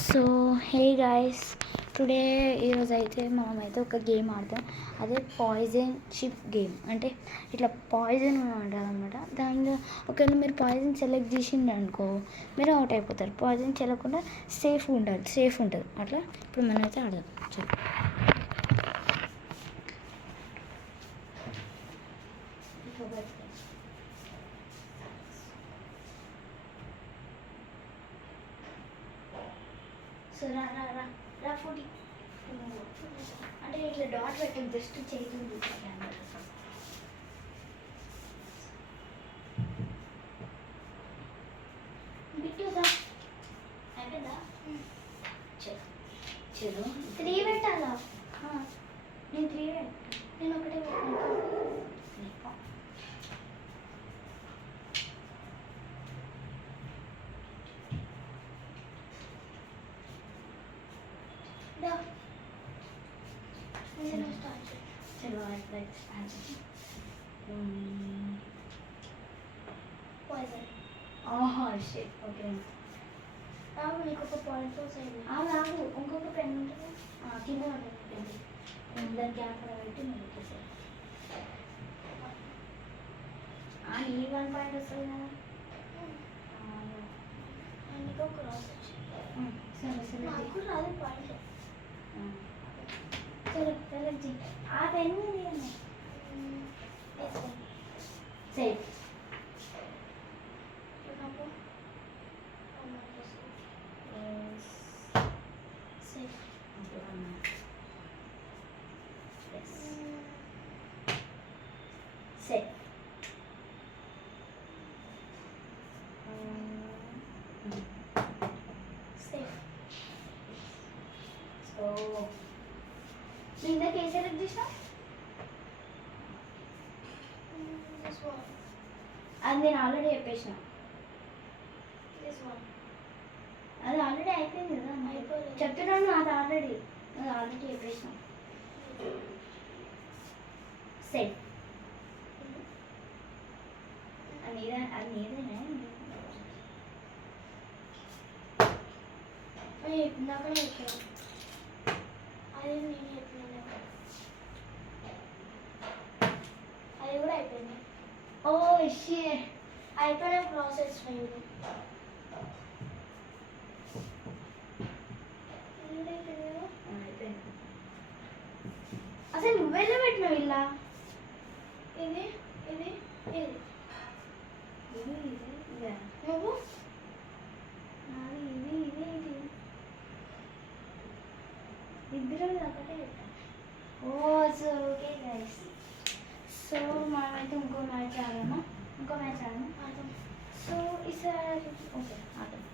So hey guys, today ఈరోజు అయితే మనమైతే ఒక గేమ్ ఆడతాం. అదే పాయిజన్ షిప్ గేమ్. అంటే ఇట్లా పాయిజన్ ఉంటుంది అనమాట. దానిలో ఒకవేళ మీరు పాయిజన్ సెలెక్ట్ చేసిండు అనుకో, మీరు అవుట్ అయిపోతారు. పాయిజన్ చెల్లకుండా సేఫ్ ఉంటుంది అట్లా. ఇప్పుడు మనమైతే ఆడదాం. చెప్పు. సో రా ఫుడ్ అంటే ఇట్లా డాట్ పెట్టండి, జస్ట్ చేతులు కెమెరా. బిట్టుదా అయిపోయిందా? చలో 3 పెట్టాలా? నేను 3 నేను ఒకటే పెట్టాను. चलो let's poison. Oh shit. Okay. ఆగు, నీకు ఒక పాయింట్ ఫోర్ సైడ్ ఆగు. ఇంకొక పెన్ ఉంటుంది కింద ఉంటుంది. దాని గ్యాప్ పెట్టి నేను వచ్చేసాను. ఈ 1 పాయింట్ వస్తుంది కదా. నీకు ఒక రాసి వచ్చింది. సరే సరే నాకు రాదు పాయింట్. चलो चलो जी आप एनी नहीं ऐसे सेफ यहाँ पर safe yes safe safe so ఇందాక ఏ సెలెక్ట్ చేసినా? అది నేను ఆల్రెడీ చెప్పేసిన. అది ఆల్రెడీ అయిపోయింది కదా. చెప్తున్నాను, అది ఆల్రెడీ చెప్పేసిన. సేఫ్ అది నీదేనా? ఇందాకనే చెప్పాను. అది నేను చెప్పిన అది కూడా అయిపోయింది. ఓ షే అయిపోయిన ప్రాసెస్ అయిపోయింది. అసలు నువ్వెలా పెట్టినావు ఇలా? ఇది ఇది ఇది నువ్వు ఇద్దరు ఒకటే పెట్టాను. ఓ సో ఓకే గైస్. సో మనమైతే ఇంకో మ్యాచ్ ఆడదాం. సో ఈసారి ఓకే ఆడదాం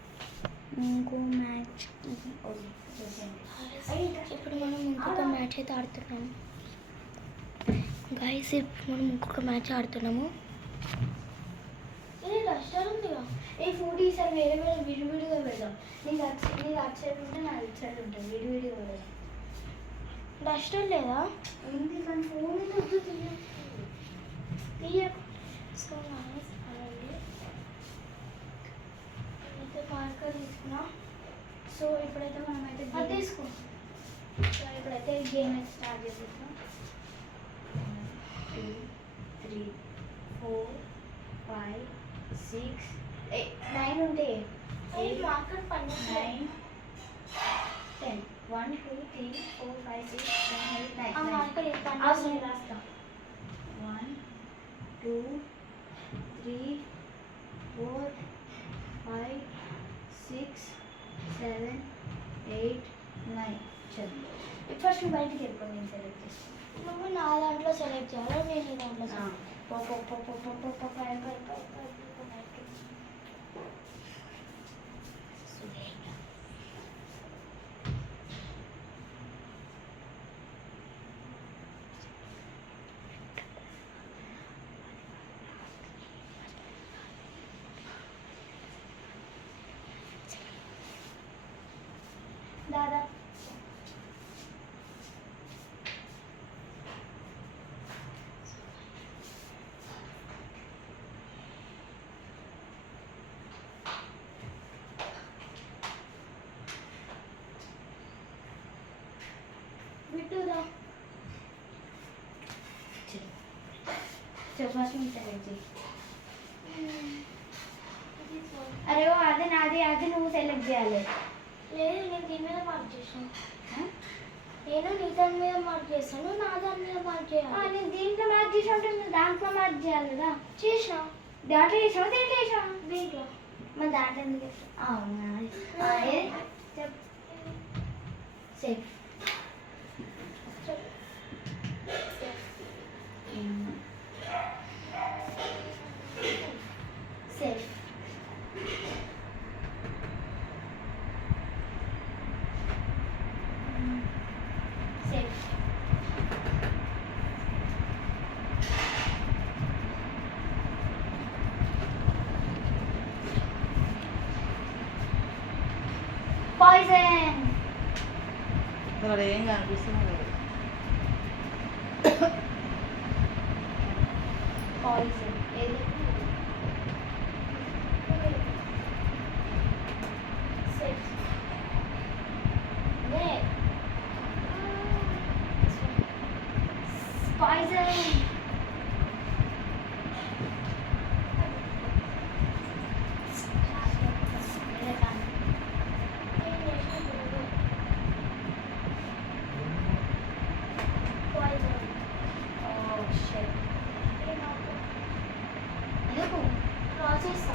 ఇంకో మ్యాచ్. ఇప్పుడు మనం ఇంకొక మ్యాచ్ అయితే ఆడుతున్నాము గైస్. ఇప్పుడు మనం ఇంకొక మ్యాచ్ ఆడుతున్నాము. ఇది కష్టాలు ఉందిగా. ఈ ఫుడ్ ఈసారి వేరే వేరే విడివిడిగా పెడదాం. నీకు అటు సైడ్ ఉంటే నాకు ఇటు సైడ్ ఉంటుంది. విడివిడిగా పెడదాం. డస్టర్ లేదా? ఏంటి కానీ ఫోన్ తీయ. So nice. అలాగే అయితే మార్కర్ తీసుకున్నా. సో ఇప్పుడైతే మనమైతే తీసుకో. సో ఇప్పుడైతే గేమ్ అయితే స్టార్ట్ చేసేస్తాం. 2 3 4 5 6 8 9 ఉంటాయి. 8 మార్కర్ 9 10 1 2 3 4 5 6 7 8 9 రాస్తా. 1 2 3 4 5 6 7 8 9. చలో ఇప్పుడు ఫస్ట్ నువ్వు బయటికి వెళ్ళిపో. నేను సెలెక్ట్ చేస్తాను. నువ్వు నా దాంట్లో సెలెక్ట్ చేయాలి, నేను ఈ దాంట్లో దాదా. ఫస్ట్ నుంచి సెలెక్ట్ చేయి. అరే ఓ అది నాది, అది నువ్వు సెలెక్ట్ చేయాలి. లేదు నేను దీని మీద మార్క్ చేసాను. నేను నీ దాని మీద మార్క్ చేస్తాను, నా దాని మీద మార్క్ చేయాలి. నేను దీంట్లో మార్క్ చేసి ఉంటే నువ్వు దాంట్లో మార్క్ చేయాలి కదా. చేసా. దాంట్లో చేసావు, దీంట్లో చేసావు. దీంట్లో మరి దాంట్లో ఎందుకు అవునా చెప్ సేఫ్. సేఫ్. సేఫ్. పాయిజన్. ఇక్కడ ఏం కనిపిస్తుంది? పాయిజన్ ఏది? సెట్. పాయిజన్. ప్రాసెస్